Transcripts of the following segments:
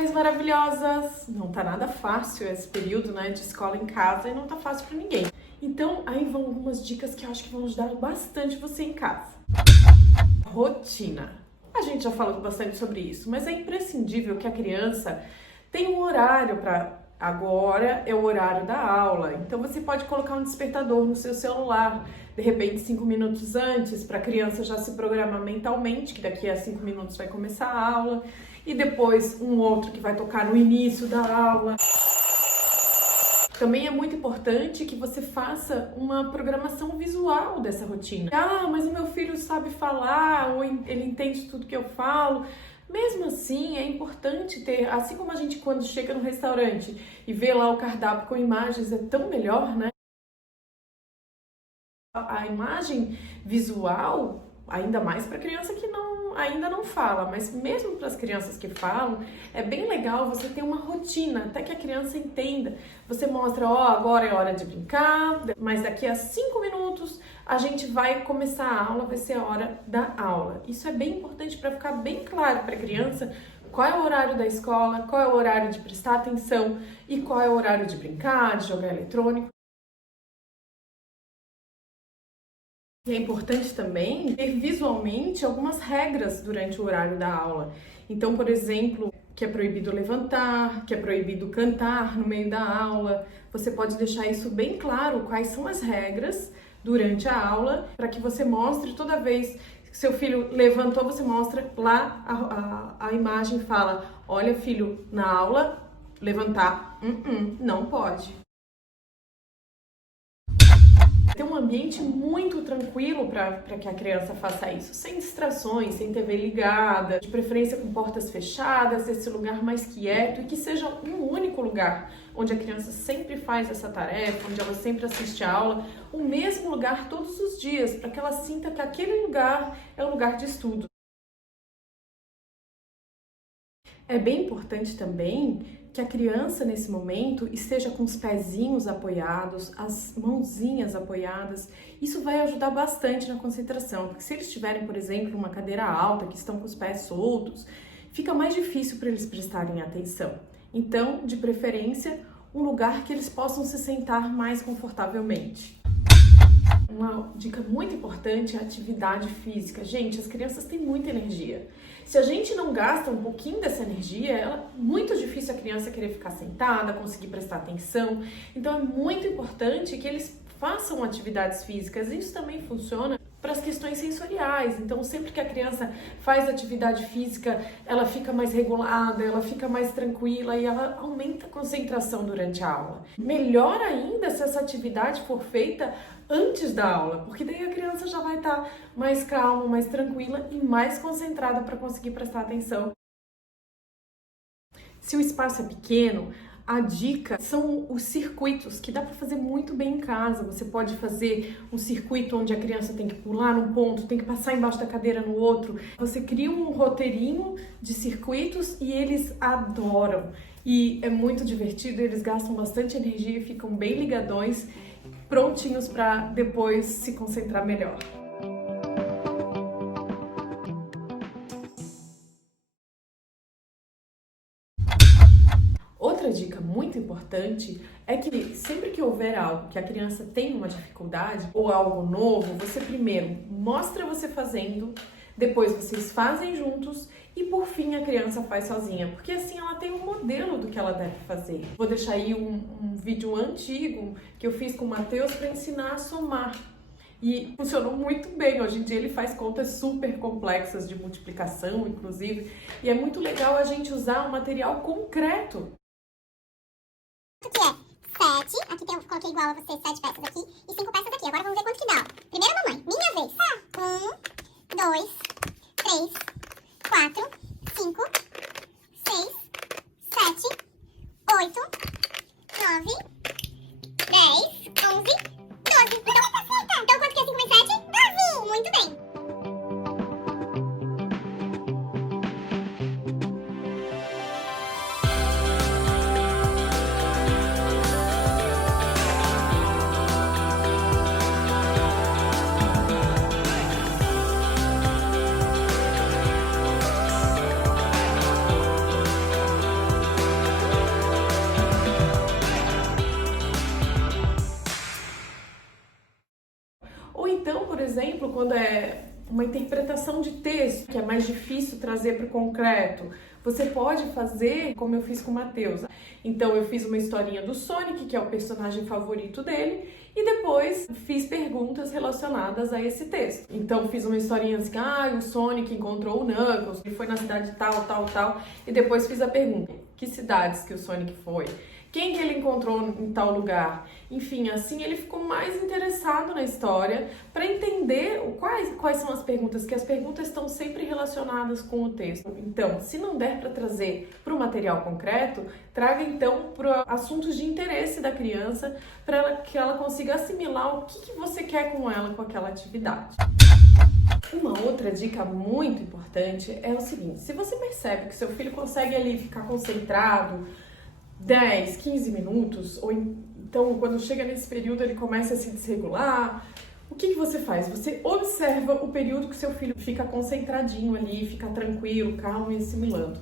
mães maravilhosas! Não tá nada fácil esse período, né, de escola em casa e não tá fácil para ninguém. Então, aí vão algumas dicas que eu acho que vão ajudar bastante você em casa. Rotina. A gente já falou bastante sobre isso, mas é imprescindível que a criança tenha um horário para... Agora é o horário da aula, então você pode colocar um despertador no seu celular, de repente 5 minutos antes, para a criança já se programar mentalmente, que daqui a 5 minutos vai começar a aula, e depois um outro que vai tocar no início da aula. Também é muito importante que você faça uma programação visual dessa rotina. Ah, mas o meu filho sabe falar, ou ele entende tudo que eu falo. Mesmo assim, é importante ter, assim como a gente quando chega no restaurante e vê lá o cardápio com imagens, é tão melhor, né? A imagem visual, ainda mais para criança que ainda não fala, mas mesmo para as crianças que falam, é bem legal você ter uma rotina, até que a criança entenda. Você mostra, ó, agora é hora de brincar, mas daqui a 5 minutos a gente vai começar a aula, vai ser a hora da aula. Isso é bem importante para ficar bem claro para a criança qual é o horário da escola, qual é o horário de prestar atenção e qual é o horário de brincar, de jogar eletrônico. E é importante também ter visualmente algumas regras durante o horário da aula. Então, por exemplo, que é proibido levantar, que é proibido cantar no meio da aula. Você pode deixar isso bem claro, quais são as regras durante a aula, para que você mostre toda vez que seu filho levantou, você mostra lá a imagem fala, olha filho, na aula, levantar, não pode. Ter um ambiente muito tranquilo para que a criança faça isso, sem distrações, sem TV ligada, de preferência com portas fechadas, esse lugar mais quieto e que seja um único lugar onde a criança sempre faz essa tarefa, onde ela sempre assiste a aula, o mesmo lugar todos os dias, para que ela sinta que aquele lugar é um lugar de estudo. É bem importante também que a criança, nesse momento, esteja com os pezinhos apoiados, as mãozinhas apoiadas. Isso vai ajudar bastante na concentração, porque se eles tiverem, por exemplo, uma cadeira alta, que estão com os pés soltos, fica mais difícil para eles prestarem atenção. Então, de preferência, um lugar que eles possam se sentar mais confortavelmente. Uma dica muito importante é a atividade física. Gente, as crianças têm muita energia. Se a gente não gasta um pouquinho dessa energia, é muito difícil a criança querer ficar sentada, conseguir prestar atenção. Então é muito importante que eles façam atividades físicas. Isso também funciona para as questões sensoriais. Então, sempre que a criança faz atividade física, ela fica mais regulada, ela fica mais tranquila e ela aumenta a concentração durante a aula. Melhor ainda se essa atividade for feita antes da aula, porque daí a criança já vai estar mais calma, mais tranquila e mais concentrada para conseguir prestar atenção. Se o espaço é pequeno, a dica são os circuitos, que dá para fazer muito bem em casa. Você pode fazer um circuito onde a criança tem que pular num ponto, tem que passar embaixo da cadeira no outro. Você cria um roteirinho de circuitos e eles adoram. E é muito divertido, eles gastam bastante energia e ficam bem ligadões, prontinhos para depois se concentrar melhor. Outra dica muito importante é que sempre que houver algo que a criança tem uma dificuldade ou algo novo, você primeiro mostra você fazendo, depois vocês fazem juntos e por fim a criança faz sozinha, porque assim ela tem um modelo do que ela deve fazer. Vou deixar aí um vídeo antigo que eu fiz com o Matheus para ensinar a somar. E funcionou muito bem. Hoje em dia ele faz contas super complexas de multiplicação, inclusive, e é muito legal a gente usar um material concreto. Que é 7, aqui eu coloquei igual a você 7 peças aqui e 5 peças aqui. Agora vamos ver quanto que dá. Primeiro a mamãe, minha vez. 1, 2, 3, 4, 5, 6, 7, 8, 9, 10, 11, 12. Então quanto que é 5 mais 7? 12. Muito bem. uma interpretação de texto, que é mais difícil trazer para o concreto, você pode fazer como eu fiz com o Matheus. Então eu fiz uma historinha do Sonic, que é o personagem favorito dele, e depois fiz perguntas relacionadas a esse texto. Então fiz uma historinha assim, o Sonic encontrou o Knuckles, ele foi na cidade tal, tal, tal, e depois fiz a pergunta, que cidades que o Sonic foi? Quem que ele encontrou em tal lugar? Enfim, assim ele ficou mais interessado na história para entender quais são as perguntas, que as perguntas estão sempre relacionadas com o texto. Então, se não der para trazer para o material concreto, traga então para assuntos de interesse da criança, para que ela consiga assimilar o que você quer com ela com aquela atividade. Uma outra dica muito importante é o seguinte, se você percebe que seu filho consegue ali ficar concentrado 10, 15 minutos, ou então quando chega nesse período ele começa a se desregular, o que você faz? Você observa o período que seu filho fica concentradinho ali, fica tranquilo, calmo e assimilando.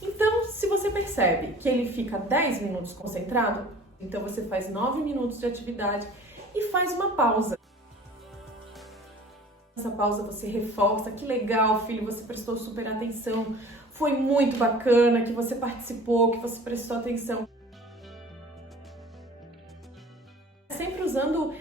Então, se você percebe que ele fica 10 minutos concentrado, então você faz 9 minutos de atividade e faz uma pausa. Nessa pausa você reforça, que legal, filho, você prestou super atenção, foi muito bacana que você participou, que você prestou atenção. Sempre usando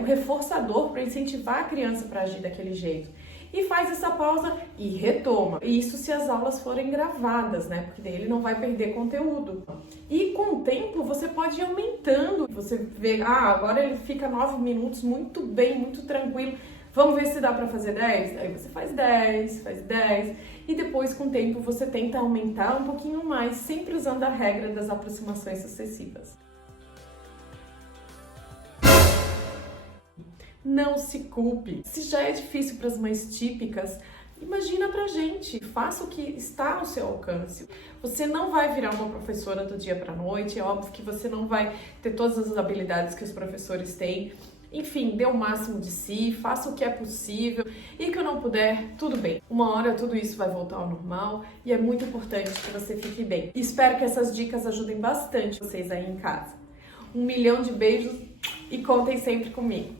o reforçador para incentivar a criança para agir daquele jeito. E faz essa pausa e retoma. Isso se as aulas forem gravadas, né? Porque daí ele não vai perder conteúdo. E com o tempo você pode ir aumentando. Você vê, agora ele fica 9 minutos muito bem, muito tranquilo. Vamos ver se dá para fazer 10? Aí você faz 10, e depois com o tempo você tenta aumentar um pouquinho mais, sempre usando a regra das aproximações sucessivas. Não se culpe. Se já é difícil para as mães típicas, imagina pra gente. Faça o que está ao seu alcance. Você não vai virar uma professora do dia para a noite, é óbvio que você não vai ter todas as habilidades que os professores têm. Enfim, dê o máximo de si, faça o que é possível e que eu não puder, tudo bem. Uma hora tudo isso vai voltar ao normal e é muito importante que você fique bem. Espero que essas dicas ajudem bastante vocês aí em casa. 1 milhão de beijos e contem sempre comigo.